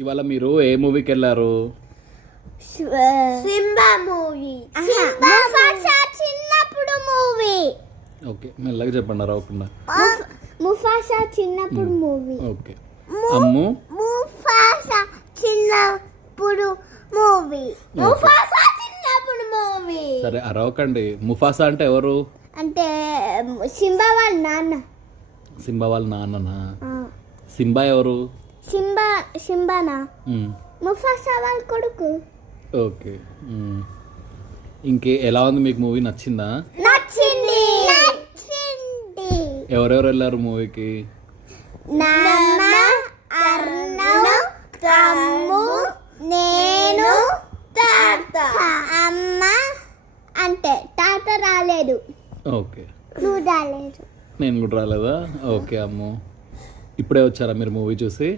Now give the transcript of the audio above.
ఇవాళ మీరు ఏ మూవీకి వెళ్ళారు? Simba movie. ముఫాసా చిన్నప్పుడు మూవీ. ఓకే, మెల్లగా చెప్పండి రాకుండా. ముఫాసా చిన్నప్పుడు మూవీ. ఓకే. అమ్ము ముఫాసా చిన్నప్పుడు మూవీ. ముఫాసా చిన్నప్పుడు మూవీ. సరే అరవకండి. ముఫాసా అంటే ఎవరు? అంటే సింబా వాళ్ళ నాన్న. సింబా వాళ్ళ నాన్ననా? సింబా ఎవరు? సింబానా ముఫాసా వాళ్ళ కొడుకు. ఓకే. ఎలా ఉంది మీకు? మూవీ నచ్చిందా? నచ్చింది. ఎవరెవరు వెళ్ళారు మూవీకి? నాన్న, అర్ణవ్, తమ్ము, నేను, తాత. అమ్మ అంటే తాత రాలేదు. ఓకే. నువ్వు రాలేదు. నేను కూడా రాలేదా? ఓకే అమ్ము. ఇప్పుడే వచ్చారా మీరు మూవీ చూసి?